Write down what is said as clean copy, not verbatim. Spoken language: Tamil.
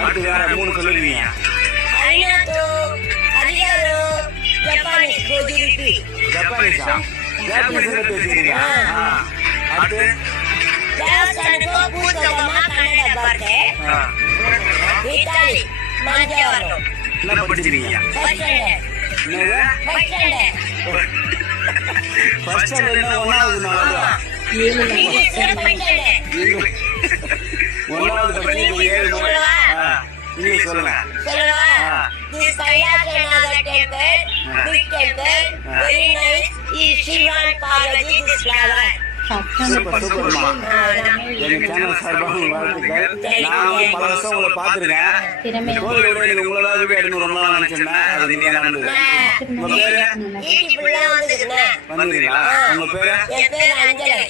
அடுத்து வேற 3 சொல்லுவீங்க. ஜப்பானீஸா? ஜப்பானீஸ் பேசுறீங்க. அடுத்து என்ன படிச்சிருக்கீங்க? ஃபர்ஸ்ட் ஸ்டாண்டர்ட் என்ன ஒன்னாவது நாளா? ஒன்னாவது படிச்சு 7 இங்கிலீஷ் சொல்லுங்க. This Kailash Nagar temple, big temple, very nice. Is Shivan Parvati this flower. Super சூப்பர்மா. எங்க சேனல் சார்பாக வாழ்த்துக்கள். நான் பல வருஷம் உங்களை பார்த்துருக்கேன். கோவிலோட எனக்கு உங்களோட வீடு ரொம்ப நாள் நினைச்சேன்னா அது நீங்க நடந்தது. உங்க பேரு? வந்துருங்களா? உங்க பேரு? என் பேரு அஞ்சலை.